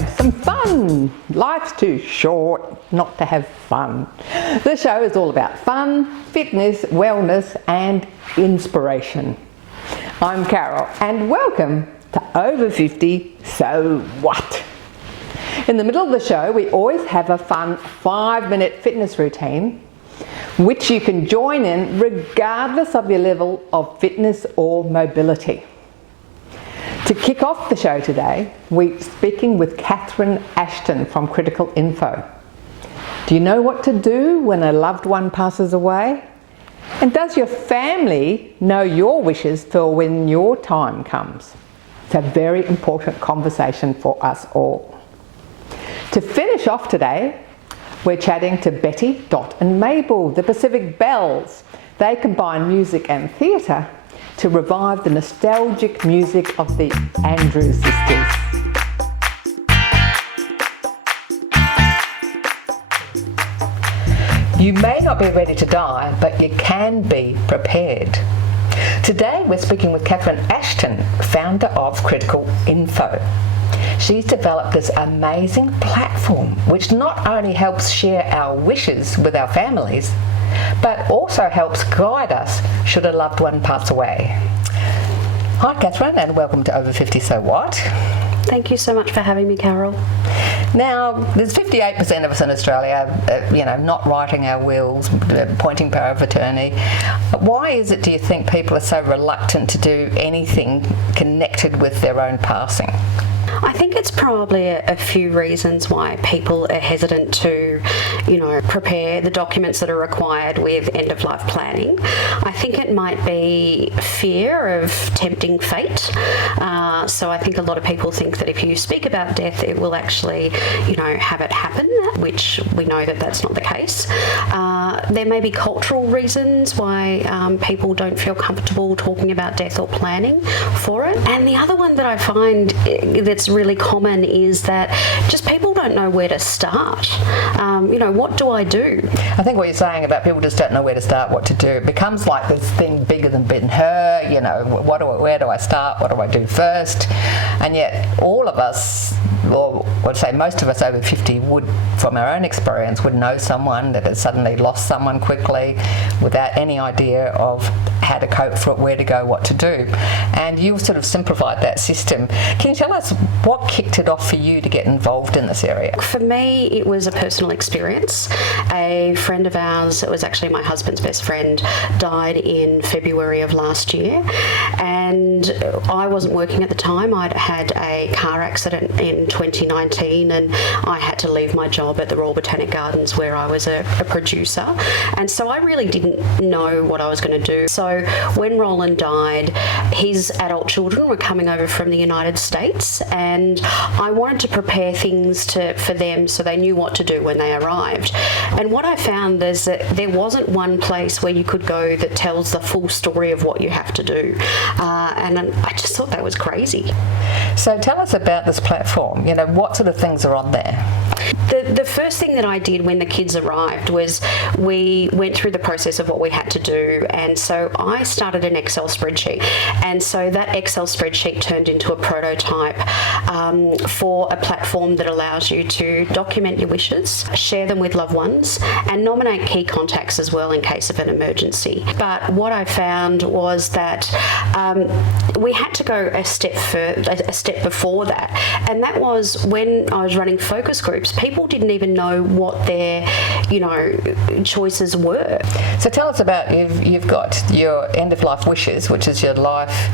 have some fun. Life's too short not to have fun. The show is all about fun, fitness, wellness and inspiration. I'm Carol and welcome to Over 50 So What? In the middle of the show we always have a fun 5-minute fitness routine which you can join in regardless of your level of fitness or mobility. To kick off the show today, we're speaking with Catherine Ashton from Critical Info. Do you know what to do when a loved one passes away? And does your family know your wishes for when your time comes? It's a very important conversation for us all. To finish off today, we're chatting to Betty, Dot and Mabel, the Pacific Bells. They combine music and theatre to revive the nostalgic music of the Andrews sisters. You may not be ready to die, but you can be prepared. Today we're speaking with Catherine Ashton, founder of Critical Info. She's developed this amazing platform which not only helps share our wishes with our families, but also helps guide us should a loved one pass away. Hi Catherine and welcome to Over 50 So What? Thank you so much for having me, Carol. Now, there's 58% of us in Australia, not writing our wills, appointing power of attorney. Why is it, do you think, people are so reluctant to do anything connected with their own passing? I think it's probably a few reasons why people are hesitant to, prepare the documents that are required with end-of-life planning. I think it might be fear of tempting fate. So I think a lot of people think that if you speak about death, it will actually, have it happen, which we know that that's not the case. There may be cultural reasons why people don't feel comfortable talking about death or planning for it. And the other one that I find that's really common is that just people don't know where to start. What do I do? I think what you're saying about people just don't know where to start, what to do, it becomes like this thing bigger than her, where do I start, what do I do first? And yet all of us, or I'd say most of us over 50 would, from our own experience, would know someone that has suddenly lost someone quickly without any idea of how to cope for it, where to go, what to do. And you sort of simplified that system. Can you tell us what kicked it off for you to get involved in this area? For me, it was a personal experience. A friend of ours, it was actually my husband's best friend, died in February of last year. And I wasn't working at the time. I'd had a car accident in 2019 and I had to leave my job at the Royal Botanic Gardens where I was a producer. And so I really didn't know what I was going to do. So when Roland died, his adult children were coming over from the United States and I wanted to prepare things for them so they knew what to do when they arrived. And what I found is that there wasn't one place where you could go that tells the full story of what you have to do. And I just thought that was crazy. So tell us about this platform. What sort of things are on there? The first thing that I did when the kids arrived was we went through the process of what we had to do, and so I started an Excel spreadsheet, and so that Excel spreadsheet turned into a prototype for a platform that allows you to document your wishes, share them with loved ones, and nominate key contacts as well in case of an emergency. But what I found was that we had to go a step before that, and that was when I was running focus groups. People didn't even know what their, choices were. So tell us about, you've got your end-of-life wishes, which is your life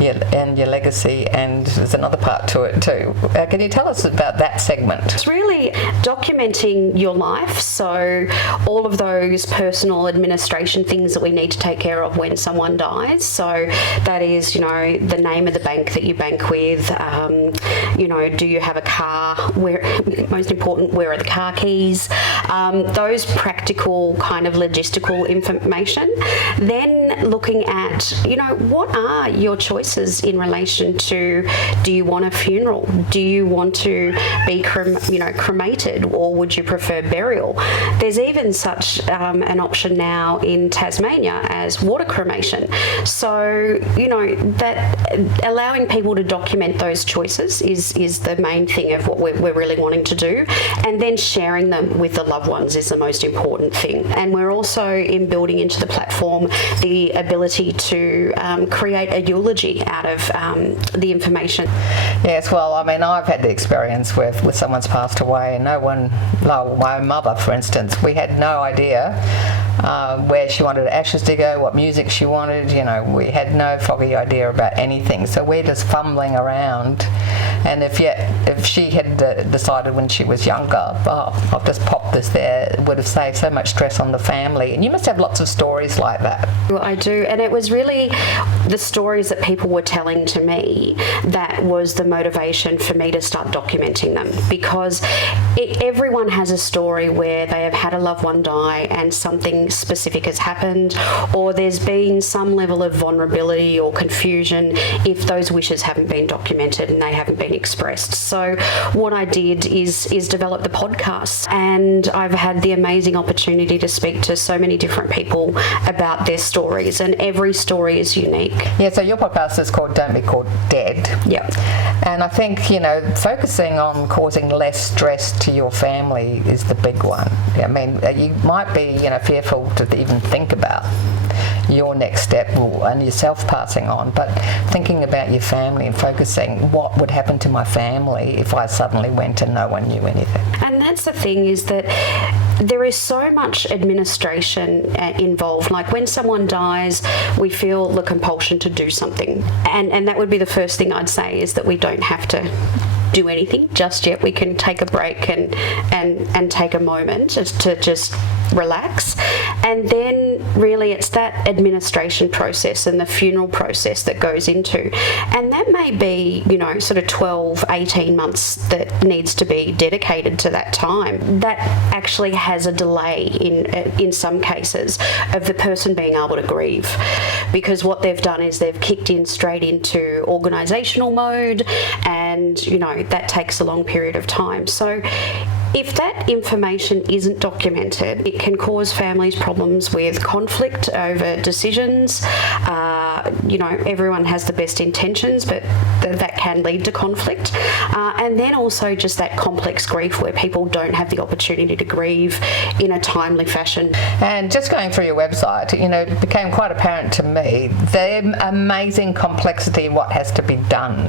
and your legacy, and there's another part to it too. Can you tell us about that segment? It's really documenting your life, so all of those personal administration things that we need to take care of when someone dies. So that is, the name of the bank that you bank with, do you have a car, where, most important, where are the car keys, those practical kind of logistical information. Then looking at, what are your choices choices in relation to, do you want a funeral? Do you want to be cremated, or would you prefer burial? There's even such an option now in Tasmania as water cremation. So, that allowing people to document those choices is the main thing of what we're really wanting to do. And then sharing them with the loved ones is the most important thing. And we're also in building into the platform the ability to create a eulogy out of the information. Yes, well, I mean, I've had the experience with someone's passed away and my mother, for instance, we had no idea where she wanted her ashes to go, what music she wanted, we had no foggy idea about anything. So we're just fumbling around. And if she had decided when she was younger, I'll just pop this there, it would have saved so much stress on the family. And you must have lots of stories like that. Well, I do, and it was really the stories that people were telling to me that was the motivation for me to start documenting them, because everyone has a story where they have had a loved one die and something specific has happened, or there's been some level of vulnerability or confusion if those wishes haven't been documented and they haven't been expressed. So what I did is develop the podcast, and I've had the amazing opportunity to speak to so many different people about their stories, and every story is unique. Yeah, so your podcast is called Don't Be Caught Dead. Yep. And I think, focusing on causing less stress to your family is the big one. I mean, you might be, fearful to even think about your next step and yourself passing on, but thinking about your family and focusing what would happen to my family if I suddenly went and no one knew anything. And that's the thing, is that there is so much administration involved. Like when someone dies, we feel the compulsion to do something, and that would be the first thing I'd say, is that we don't have to do anything just yet. We can take a break and take a moment to just relax. And then really it's that administration process and the funeral process that goes into, and that may be sort of 12, 18 months that needs to be dedicated to that time. That actually has a delay in some cases of the person being able to grieve, because what they've done is they've kicked in straight into organisational mode, and that takes a long period of time. So if that information isn't documented, it can cause families problems with conflict over decisions. Everyone has the best intentions, but that can lead to conflict. And then also just that complex grief where people don't have the opportunity to grieve in a timely fashion. And just going through your website, it became quite apparent to me the amazing complexity of what has to be done.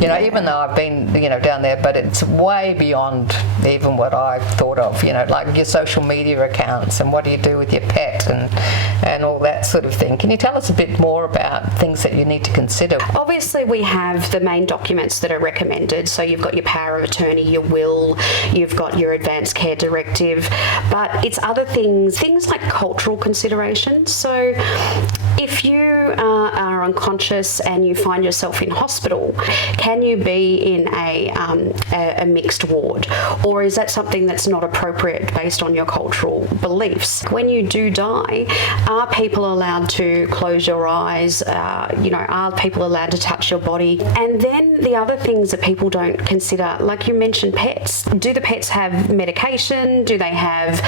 Even though I've been, down there, but it's way beyond even what I thought of, like your social media accounts and what do you do with your pet and all that sort of thing. Can you tell us a bit more about things that you need to consider? Obviously, we have the main documents that are recommended. So you've got your power of attorney, your will, you've got your advanced care directive, but it's other things like cultural considerations. So if you are unconscious and you find yourself in hospital, can you be in a mixed ward, or is that something that's not appropriate based on your cultural beliefs? When you do die, are people allowed to close your eyes? Are people allowed to touch your body? And then the other things that people don't consider, like you mentioned, pets. Do the pets have medication? Do they have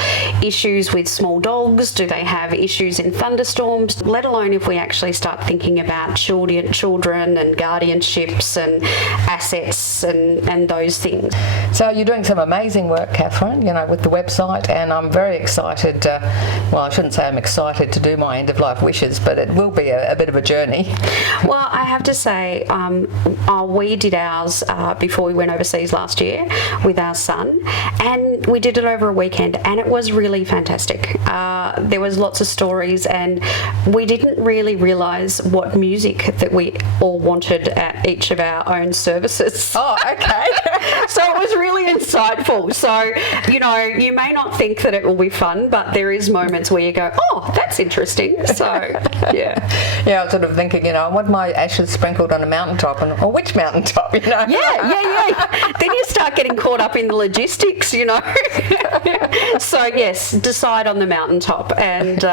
issues with small dogs? Do they have issues in thunderstorms? Let alone if we actually start thinking about children and guardianships and assets and those things. So you're doing some amazing work, Catherine, with the website, and I'm very excited. I shouldn't say I'm excited to do my end of life wishes, but it will be a bit of a journey. Well, I have to say, we did ours before we went overseas last year with our son, and we did it over a weekend, and it was really fantastic. There was lots of stories, and we didn't really realise what music that we all wanted at each of our own services. Oh, okay. So it was really insightful. So, you may not think that it will be fun, but there is moments where you go, oh, that's interesting. So, yeah. Yeah, I was sort of thinking, I want my ashes sprinkled on a mountaintop, or which mountaintop, Yeah. Then you start getting caught up in the logistics, So, yes, decide on the mountaintop and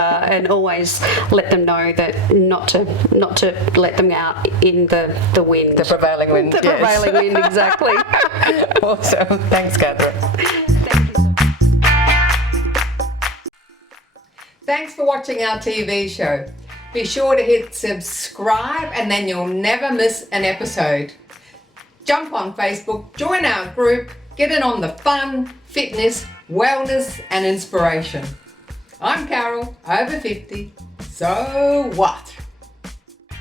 always let them know that not to not to let them out in the wind. The prevailing wind. The prevailing wind, exactly. Awesome. Thanks, Catherine. Thanks for watching our TV show. Be sure to hit subscribe and then you'll never miss an episode. Jump on Facebook, join our group, get in on the fun, fitness, wellness and inspiration. I'm Carol, over 50. So what?